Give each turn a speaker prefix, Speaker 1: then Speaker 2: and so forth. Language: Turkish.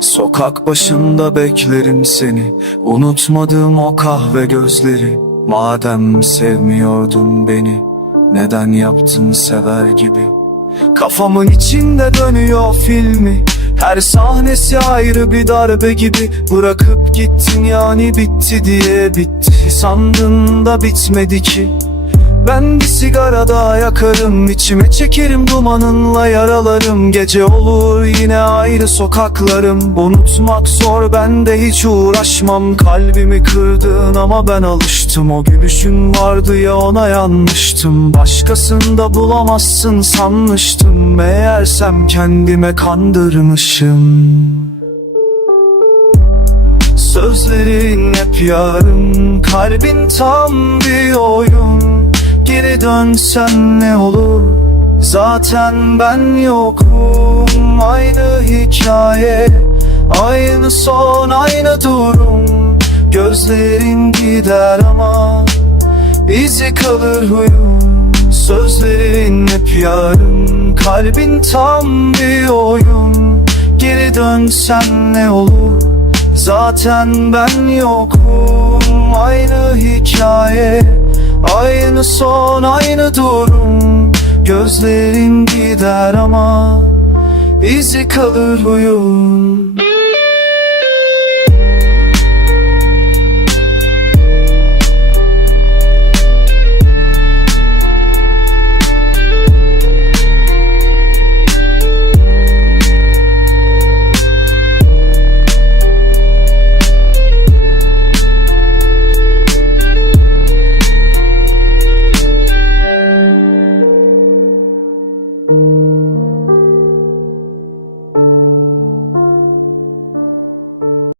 Speaker 1: Sokak başında beklerim seni. Unutmadım o kahve gözleri. Madem sevmiyordun beni Neden yaptın sever gibi? Kafamın içinde dönüyor filmi. Her sahnesi ayrı bir darbe gibi. Bırakıp gittin yani bitti diye bitti. Sandın da bitmedi ki ben bir sigara daha yakarım içime çekerim dumanınla yaralarım. Gece olur yine ayrı sokaklarım. Unutmak zor ben de hiç uğraşmam. Kalbimi kırdın ama ben alıştım. O gülüşün vardı ya ona yanmıştım Başkasında bulamazsın sanmıştım. Meğersem kendime kandırmışım. Sözlerin hep yarım. Kalbin tam bir oyun Geri dönsen ne olur? Zaten ben yokum. Aynı hikaye Aynı son aynı durum. Gözlerin gider ama izi kalır huyum. Sözlerin hep yarım Kalbin tam bir oyun. Geri dönsen ne olur? Zaten ben yokum. Aynı hikaye Aynı son aynı durum. Gözlerin gider ama izi kalır huyum